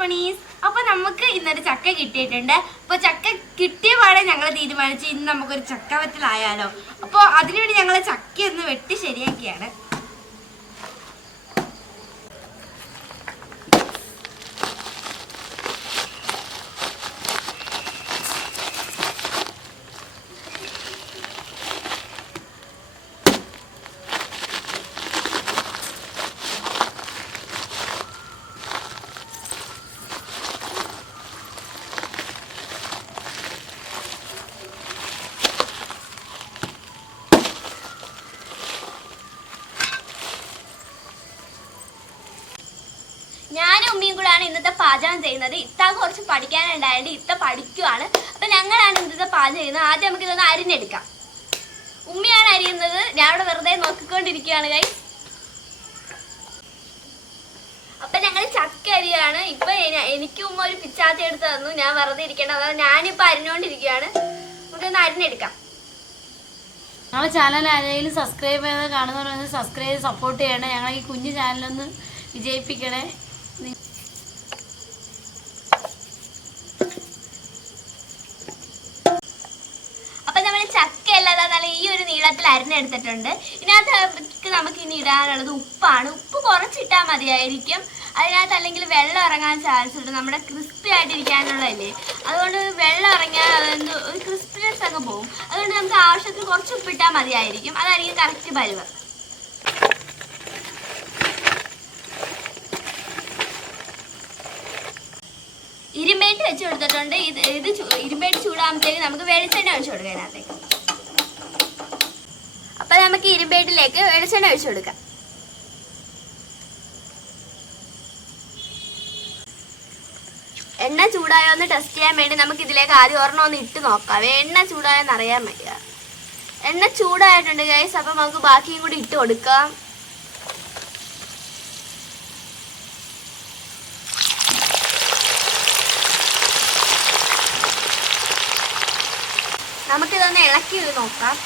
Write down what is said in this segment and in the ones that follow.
പണീസ്. അപ്പോൾ നമുക്ക് ഇന്നൊരു ചക്ക കിട്ടിയിട്ടുണ്ട്. അപ്പോൾ ചക്ക കിട്ടിയ പാടെ ഞങ്ങൾ തീരുമാനിച്ചു ഇന്ന് നമുക്കൊരു ചക്ക വറ്റലായാലോ. അപ്പോൾ അതിനുവേണ്ടി ഞങ്ങൾ ചക്ക ഒന്ന് വെട്ടി ശരിയാക്കിയാണ്. ഞാനും ഉമ്മയും കൂടാണ് ഇന്നത്തെ പാചകം ചെയ്യുന്നത്. ഇത്താക്ക് കുറച്ച് പഠിക്കാനുണ്ടായത് ഇത്ത പഠിക്കുവാണ്. അപ്പൊ ഞങ്ങളാണ് ഇന്നത്തെ പാചകം ചെയ്യുന്നത്. ആദ്യം നമുക്ക് ഇതൊന്ന് അരിഞ്ഞെടുക്കാം. ഉമ്മയാണ് അരിയുന്നത്, ഞാൻ ഇവിടെ വെറുതെ നോക്കിക്കൊണ്ടിരിക്കുകയാണ് ഗൈസ്. അപ്പൊ ഞങ്ങൾ ചക്ക അരിയാണ്. ഇപ്പൊ എനിക്ക് ഉമ്മ ഒരു പിച്ചാത്തി എടുത്ത് തന്നു, ഞാൻ വെറുതെ ഇരിക്കേണ്ട, അതാണ് ഞാനിപ്പോ അരിഞ്ഞുകൊണ്ടിരിക്കുകയാണ്. നമുക്കൊന്ന് അരിഞ്ഞെടുക്കാം. ഞങ്ങളുടെ ചാനൽ ആരെങ്കിലും സബ്സ്ക്രൈബ് ചെയ്ത് കാണുന്നവരൊന്ന് സബ്സ്ക്രൈബ് ചെയ്ത് സപ്പോർട്ട് ചെയ്യണേ. ഞങ്ങൾ ഈ കുഞ്ഞു ചാനലൊന്ന് വിജയിപ്പിക്കണേ. അപ്പൊ നമ്മൾ ചക്ക അല്ലാതെ നല്ല ഈ ഒരു നീളത്തിൽ അരിഞ്ഞെടുത്തിട്ടുണ്ട്. ഇതിനകത്ത് നമുക്ക് ഇനി ഇടാനുള്ളത് ഉപ്പാണ്. ഉപ്പ് കുറച്ചിട്ടാൽ മതിയായിരിക്കും. അതിനകത്ത് അല്ലെങ്കിൽ വെള്ളം ഇറങ്ങാൻ ചാൻസ് ഉണ്ട്. നമ്മുടെ ക്രിസ്പി ആയിട്ടിരിക്കാനുള്ളതല്ലേ, അതുകൊണ്ട് വെള്ളം ഇറങ്ങിയാൽ അതെന്ത് ഒരു ക്രിസ്പിനെസ് അങ്ങ് പോകും. അതുകൊണ്ട് നമുക്ക് ആവശ്യത്തിന് കുറച്ച് ഉപ്പിട്ടാൽ മതിയായിരിക്കും. അതായിരിക്കും കറക്റ്റ് പരുവം. ഇരുമ്പേട്ട് വെച്ച് കൊടുത്തിട്ടുണ്ട്. ഇത് ഇരുമ്പേട്ട് ചൂടാകുമ്പോഴത്തേക്ക് നമുക്ക് വെളിച്ചെണ്ണ ഒഴിച്ചു കൊടുക്കാം ഇതിനകത്തേക്ക്. അപ്പൊ നമുക്ക് ഇരുമ്പേട്ടിലേക്ക് വെളിച്ചെണ്ണ ഒഴിച്ചു കൊടുക്കാം. എണ്ണ ചൂടായോ എന്ന് ടെസ്റ്റ് ചെയ്യാൻ വേണ്ടി നമുക്ക് ഇതിലേക്ക് ആദ്യം ഒരെണ്ണം ഒന്ന് ഇട്ട് നോക്കാം. എണ്ണ ചൂടായോന്ന് അറിയാൻ വയ്യ. എണ്ണ ചൂടായിട്ടുണ്ട് ഗൈസ്. അപ്പൊ നമുക്ക് ബാക്കിയും കൂടി ഇട്ട് കൊടുക്കാം. നമുക്കിതൊന്ന് ഇളക്കി നോക്കാം.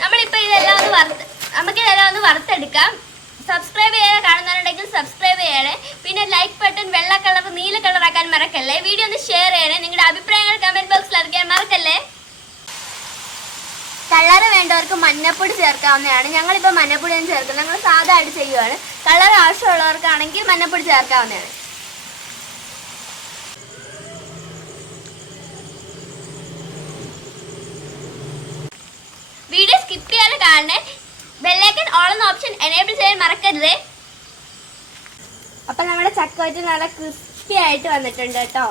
നമ്മളിപ്പോ നമുക്കിതെല്ലാം ഒന്ന് വറുത്തെടുക്കാം. സബ്സ്ക്രൈബ് ചെയ്യാൻ കാണുന്നവരുണ്ടെങ്കിൽ സബ്സ്ക്രൈബ് ചെയ്യണേ. പിന്നെ ലൈക്ക് ബട്ടൺ വെള്ള കളർ നീല കളർ ആക്കാൻ മറക്കല്ലേ. വീഡിയോ ഒന്ന് ഷെയർ ചെയ്യണേ. നിങ്ങളുടെ അഭിപ്രായങ്ങൾ കമന്റ് ബോക്സിൽ അറിയിക്കാൻ മറക്കല്ലേ. കളർ വേണ്ടവർക്ക് മഞ്ഞപ്പൊടി ചേർക്കാവുന്നതാണ്. ഞങ്ങളിപ്പോൾ മഞ്ഞപ്പൊടിയാണ് ചേർക്കുന്നത്. ഞങ്ങൾ സാധാ ആയിട്ട് ചെയ്യുവാണ്. കളർ ആവശ്യമുള്ളവർക്കാണെങ്കിൽ മഞ്ഞപ്പൊടി ചേർക്കാവുന്നതാണ്. വീഡിയോ സ്കിപ്പ് ചെയ്യാതെ കാണണേ. ബെല്ലൈക്കൺ ഓൾ എന്ന ഓപ്ഷൻ എനേബിൾ ചെയ്യാൻ മറക്കരുത്. അപ്പൊ നമ്മുടെ ചക്ക വറ്റ് നല്ല ക്രിസ്പി ആയിട്ട് വന്നിട്ടുണ്ട് കേട്ടോ.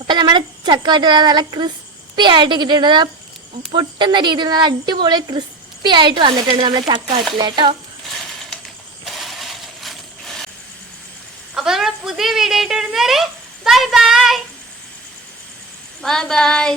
അപ്പൊ നമ്മുടെ ചക്ക വറ്റ് നല്ല ക്രിസ്പി ആയിട്ട് കിട്ടിയിട്ടുണ്ട്. പൊട്ടുന്ന രീതിയിൽ നല്ല അടിപൊളി ക്രിസ്പി ആയിട്ട് വന്നിട്ടുണ്ട് നമ്മുടെ ചക്ക വറ്റില് കേട്ടോ. അപ്പൊ നമ്മുടെ പുതിയ വീഡിയോ ആയിട്ട് വരുന്നവരെ ബൈ ബൈ.